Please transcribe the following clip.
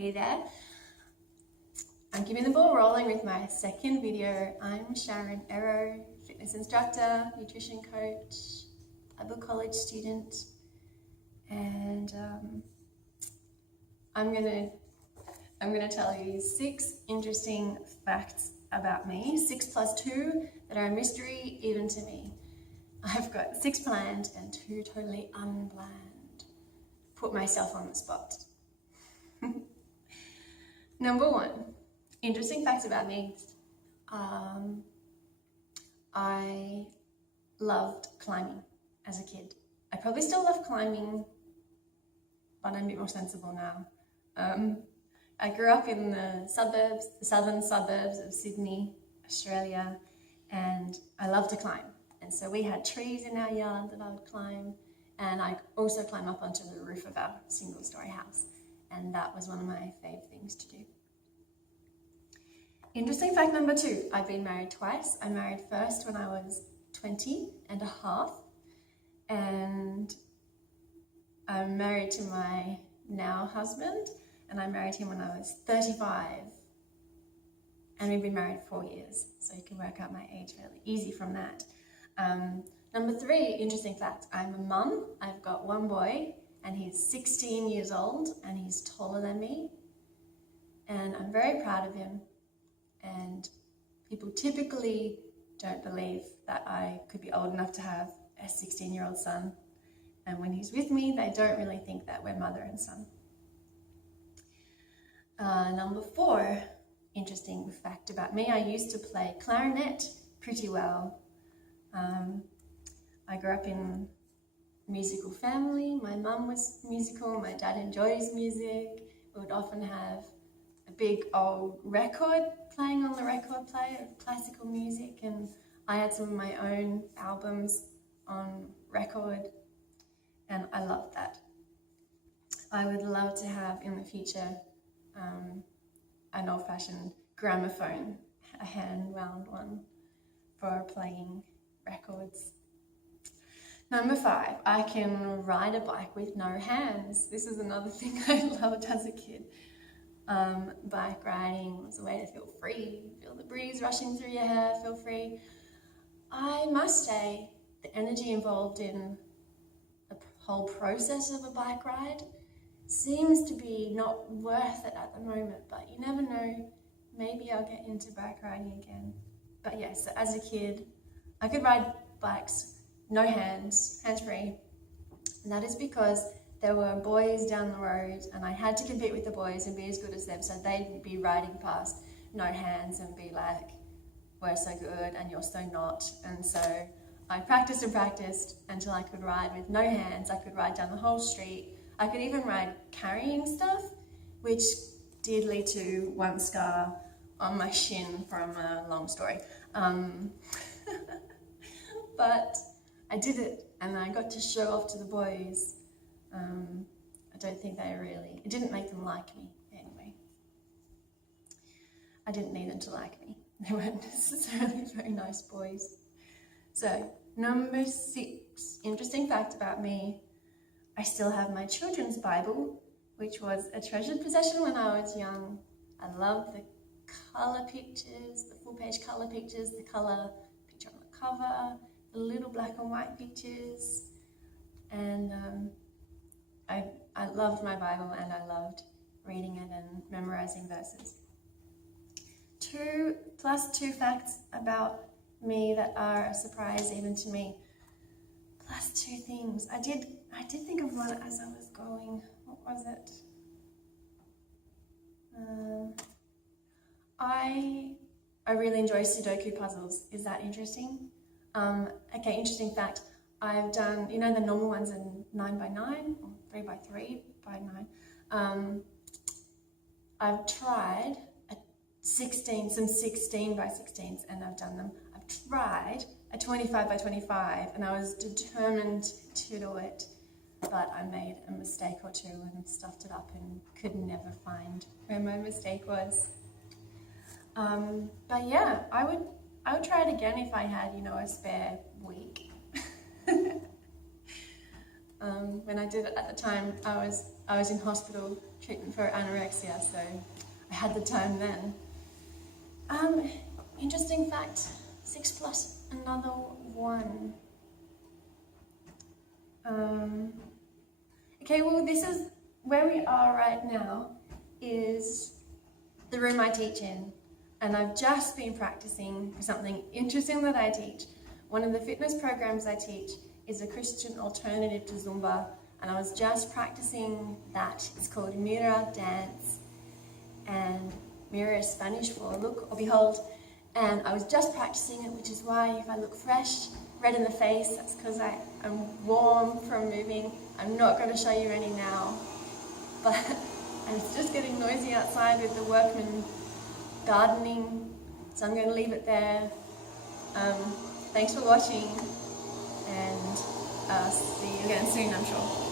Hey there. I'm keeping the ball rolling with my second video. I'm Sharon Ero, fitness instructor, nutrition coach, Bible college student, and I'm gonna tell you 6 interesting facts about me, 6 plus 2 that are a mystery even to me. I've got 6 planned and 2 totally unplanned. Put myself on the spot. Number 1, interesting facts about me. I loved climbing as a kid. I probably still love climbing, but I'm a bit more sensible now. I grew up in the southern suburbs of Sydney, Australia, and I love to climb. And so we had trees in our yard that I would climb, and I also climb up onto the roof of our single-story house. And that was one of my favourite things to do. Interesting fact number 2, I've been married twice. I married first when I was 20 and a half, and I'm married to my now husband, and I married him when I was 35. And we've been married 4 years, so you can work out my age fairly easy from that. Number 3, interesting fact, I'm a mum. I've got one boy, and he's 16 years old, and he's taller than me. And I'm very proud of him. And people typically don't believe that I could be old enough to have a 16-year-old son. And when he's with me, they don't really think that we're mother and son. Number 4, interesting fact about me, I used to play clarinet pretty well. I grew up in a musical family. My mum was musical, my dad enjoys music. We would often have a big old record playing on the record player of classical music, and I had some of my own albums on record, and I loved that. I would love to have in the future an old-fashioned gramophone, a hand-wound one for playing records. Number 5, I can ride a bike with no hands. This is another thing I loved as a kid. Bike riding was a way to feel free, feel the breeze rushing through your hair, feel free. I must say, the energy involved in the whole process of a bike ride seems to be not worth it at the moment, but you never know, maybe I'll get into bike riding again. But yes, so as a kid, I could ride bikes, no hands, hands-free, and that is because there were boys down the road and I had to compete with the boys and be as good as them, so they'd be riding past no hands and be like, we're so good and you're so not. And so I practiced and practiced until I could ride with no hands. I could ride down the whole street. I could even ride carrying stuff, which did lead to one scar on my shin from a long story. But I did it and I got to show off to the boys. I don't think it didn't make them like me anyway. I didn't need them to like me. They weren't necessarily very nice boys. So, number 6, interesting fact about me, I still have my children's Bible, which was a treasured possession when I was young. I love the colour pictures, the full page colour pictures, the colour picture on the cover, the little black and white pictures, and I loved my Bible and I loved reading it and memorizing verses. 2 plus 2 facts about me that are a surprise even to me. Plus 2 things. I did think of one as I was going. What was it? I really enjoy Sudoku puzzles. Is that interesting? Okay, interesting fact. I've done, you know, the normal ones in 9x9 or 3x3 by 9. I've tried some 16x16s, and I've done them. I've tried a 25x25, and I was determined to do it, but I made a mistake or 2 and stuffed it up and could never find where my mistake was. But yeah, I would try it again if I had, you know, a spare week. When I did it at the time, I was in hospital treatment for anorexia, so I had the time then. Interesting fact, 6 plus another 1. Okay, well, this is where we are right now, is the room I teach in. And I've just been practicing for something interesting that I teach. One of the fitness programs I teach is a Christian alternative to Zumba, and I was just practicing that. It's called Mira Dance, and Mira is Spanish for look or behold. And I was just practicing it, which is why if I look fresh, red in the face, that's because I'm warm from moving. I'm not going to show you any now, but it's just getting noisy outside with the workmen gardening, so I'm going to leave it there. Thanks for watching, and see you again soon, I'm sure.